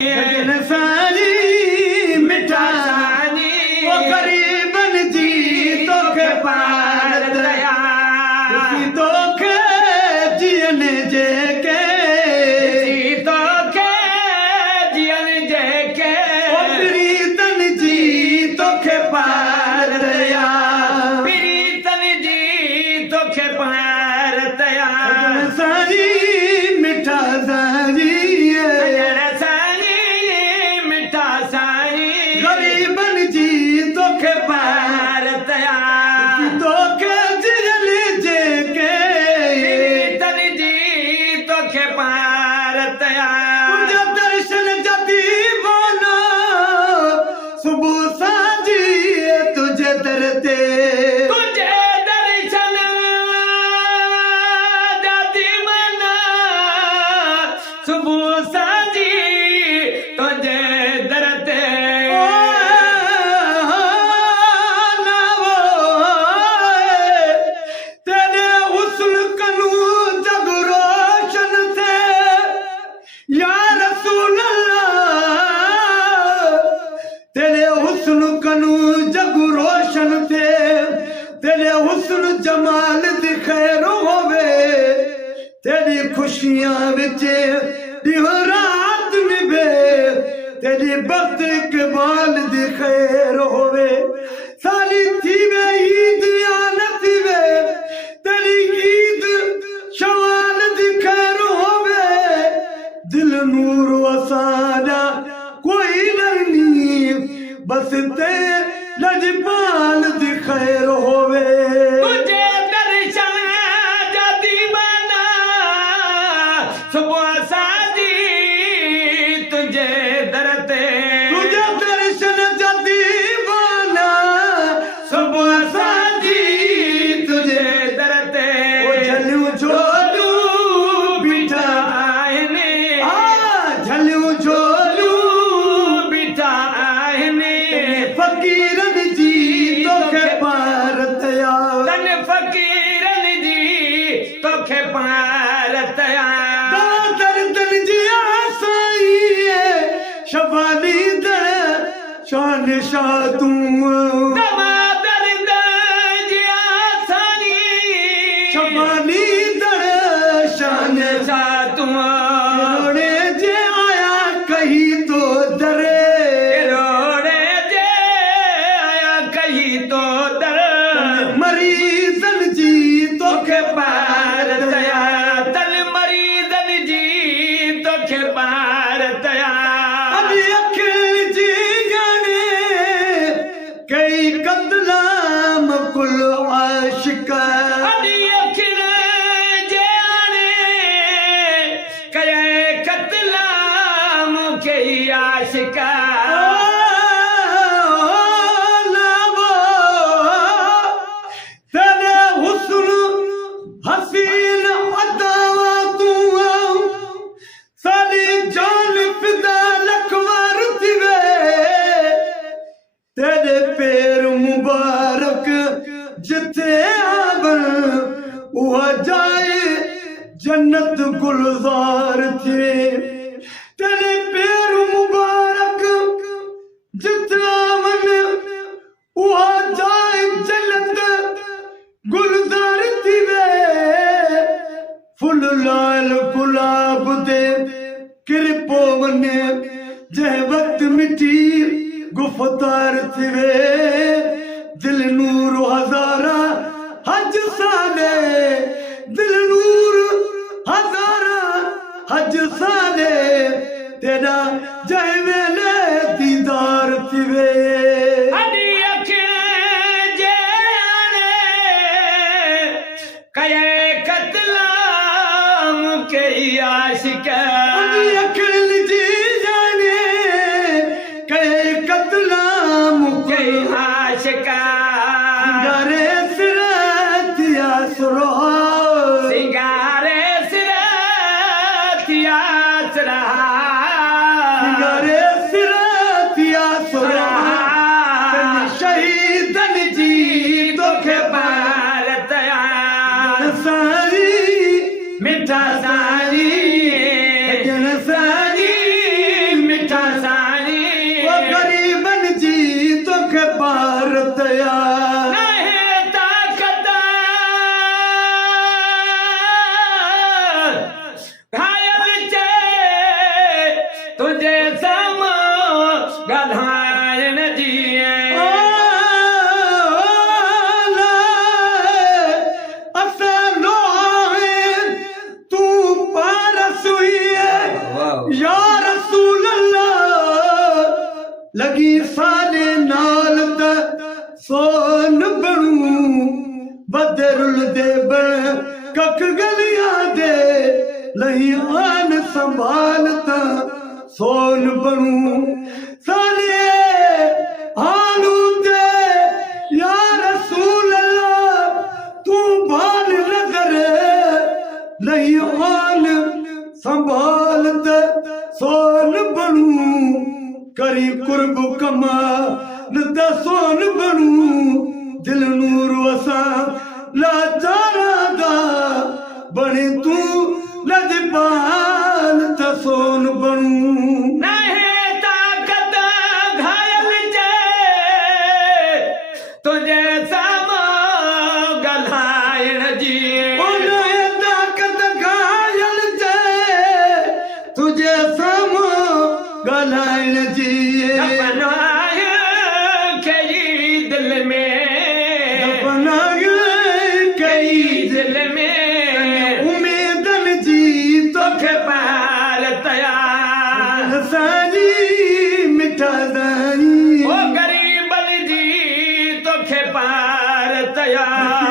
सजन सानी मिठा सानी वो गरीबन जी तोखे पार दया तोखे जियन जेके तोखे जियन जेके प्रीतन जी तोखे पार दया प्रीतन जी तोखे पार दया सानी मिठा सानी गरीबन जी तोखे पार दया तोखे जियल जेके तन जी तोखे पार दया तुझे दर्शन जदी बना सुबह साजी तुझे दर ते तुझे दर्शन जदी बना सुबह साजी तुझे दर ते तेरे हुस्न जमाल दी खैर होवे तेरी खुशियां विच दिहो रात निभे तेरी बख्त इकबाल दी खैर होवे साली थीवे ईद या न थीवे तेरी ईद शवाल दी खैर होवे दिल नूर वसाना कोई नहीं बस ते लजपाल दी खैर होवे तुझे दर्शन जदी बना सुबह साजी तुझे दर ते तुझे दर्शन जदी बना सुबह साजी तुझे दर ते झलू झोलू बिठा आने झलू झोलू बिठा आने फकीरन जी तोखे पार दया तन फकीरन जी तोखे पार दया दर्दन जी आसाई शबानी दर शान शाह तू दर्द जी आसानी शबानी दर शान शाह तू रोड़े जे आया कहीं तो दरे तो दर मरीजन जी तोखे पार दया तल मरीजन जी तोखे पार दया अभी अखिल जी जाने कई कतलाम कुल आशिका अभी अखिल जाने कई कतलाम कई आशिका हसीन अदावा तू साली जान फिदा लखवार थिवे तेरे पैर मुबारक जिथे आवन वह जाए जन्नत गुलजार थे तेरे पैर मुबारक जिथे आवन वह जाए जन्नत गुलजार थिवे फुल लाल गुलाब दे किरपो वने जह वक्त मिठी गुफ्तार थिवे दिल नूर हजारा हज साले दिल नूर हजारा हज साले तेरा जह वेले दीदार थिवे आशिका अखिल जी जाने कई कतलाम कई आशिका सिंगारे सिरतिया सुरो सिंगारे सिरतिया सुरा सिंगारे सिरतिया सुरा शहीदन जी तोखे पार दया सारी मिठा सानी ॻाल्हाइण जी लगी साडे नाल त सोन बनू बदरुल दे बण कख गलिया दे लही आन संभाल त सोन बनू साले हालू ते या रसूल अल्लाह तू भाल नजर लही आन संभाल त सोन बनू करी कुर्ब कमा न सोन बनू दिल नूर वसा लाचारा दा बणे तू लजपाल त सोन बनू नहीं ताकत घायल जे तुझे सामो ॻाल्हाइण जी ताकत घायल जे तुझे सामो ॻाल्हाइण जी दिल में कई दिल में उमेदन जी तोखे पार तयार सानी मिठा दानी ओ गरीबन जी तोखे पार तयार